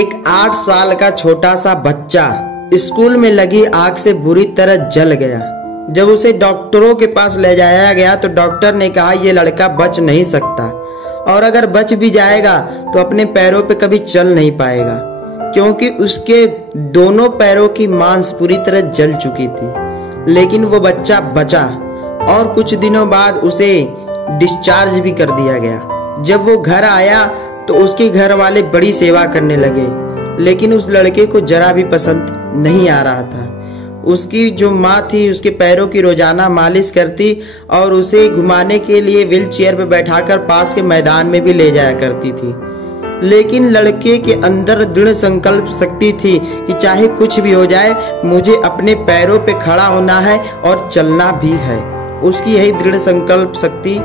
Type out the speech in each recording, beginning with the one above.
एक 8 साल का छोटा सा बच्चा स्कूल में लगी आग से बुरी तरह जल गया। जब उसे डॉक्टरों के पास ले जाया गया तो डॉक्टर ने कहा ये लड़का बच नहीं सकता और अगर बच भी जाएगा तो अपने पैरों पे कभी चल नहीं पाएगा, क्योंकि उसके दोनों पैरों की मांस पूरी तरह जल चुकी थी। लेकिन वो बच्चा बचा और कुछ दिनों बाद उसे डिस्चार्ज भी कर दिया गया। जब वो घर आया तो उसके घर वाले बड़ी सेवा करने लगे, लेकिन उस लड़के को जरा भी पसंद नहीं आ रहा था। उसकी जो माँ थी उसके पैरों की रोजाना मालिश करती और उसे घुमाने के लिए व्हील चेयर पर बैठाकर पास के मैदान में भी ले जाया करती थी। लेकिन लड़के के अंदर दृढ़ संकल्प शक्ति थी कि चाहे कुछ भी हो जाए मुझे अपने पैरों पे खड़ा होना है और चलना भी है। उसकी यही दृढ़ संकल्प शक्ति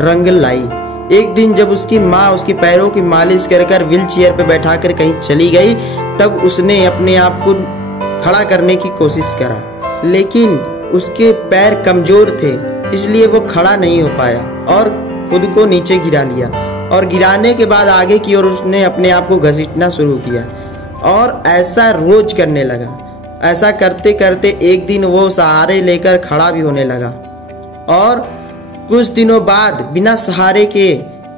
रंग लाई। एक दिन जब उसकी माँ उसके पैरों की मालिश कर व्हील चेयर पर बैठाकर कहीं चली गई, तब उसने अपने आप को खड़ा करने की कोशिश करा, लेकिन उसके पैर कमजोर थे, इसलिए वो खड़ा नहीं हो पाया और खुद को नीचे गिरा लिया। और गिराने के बाद आगे की ओर उसने अपने आप को घसीटना शुरू किया और ऐसा रोज करने लगा। ऐसा करते करते एक दिन वो सहारे लेकर खड़ा भी होने लगा और कुछ दिनों बाद बिना सहारे के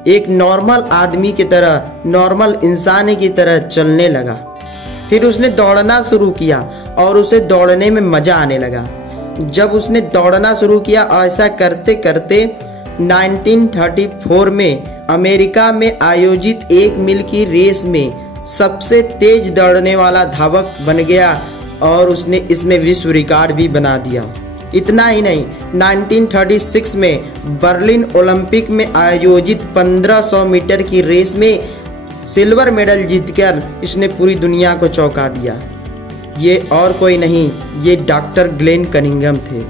एक नॉर्मल आदमी की तरह, नॉर्मल इंसान की तरह चलने लगा। फिर उसने दौड़ना शुरू किया और उसे दौड़ने में मजा आने लगा। जब उसने दौड़ना शुरू किया, ऐसा करते करते 1934 में अमेरिका में आयोजित 1 मील की रेस में सबसे तेज दौड़ने वाला धावक बन गया और उसने इसमें विश्व रिकॉर्ड भी बना दिया। इतना ही नहीं, 1936 में बर्लिन ओलंपिक में आयोजित 1500 मीटर की रेस में सिल्वर मेडल जीतकर इसने पूरी दुनिया को चौंका दिया। ये और कोई नहीं, ये डॉक्टर ग्लेन कनिंघम थे।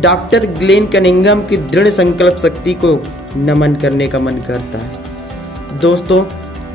डॉक्टर ग्लेन कनिंघम की दृढ़ संकल्प शक्ति को नमन करने का मन करता है। दोस्तों,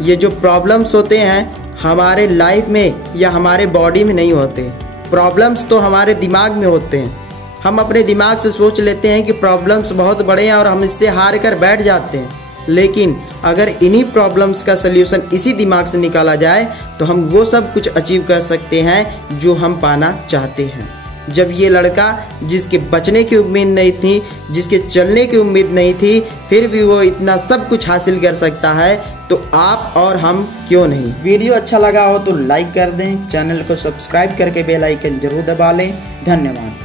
ये जो प्रॉब्लम्स होते हैं हमारे लाइफ में या हमारे बॉडी में नहीं होते। प्रॉब्लम्स तो हमारे दिमाग में होते हैं। हम अपने दिमाग से सोच लेते हैं कि प्रॉब्लम्स बहुत बड़े हैं और हम इससे हार कर बैठ जाते हैं। लेकिन अगर इन्हीं प्रॉब्लम्स का सल्यूशन इसी दिमाग से निकाला जाए तो हम वो सब कुछ अचीव कर सकते हैं जो हम पाना चाहते हैं। जब ये लड़का, जिसके बचने की उम्मीद नहीं थी, जिसके चलने की उम्मीद नहीं थी, फिर भी वो इतना सब कुछ हासिल कर सकता है, तो आप और हम क्यों नहीं। वीडियो अच्छा लगा हो तो लाइक कर दें, चैनल को सब्सक्राइब करके बेल आइकन जरूर दबा लें। धन्यवाद।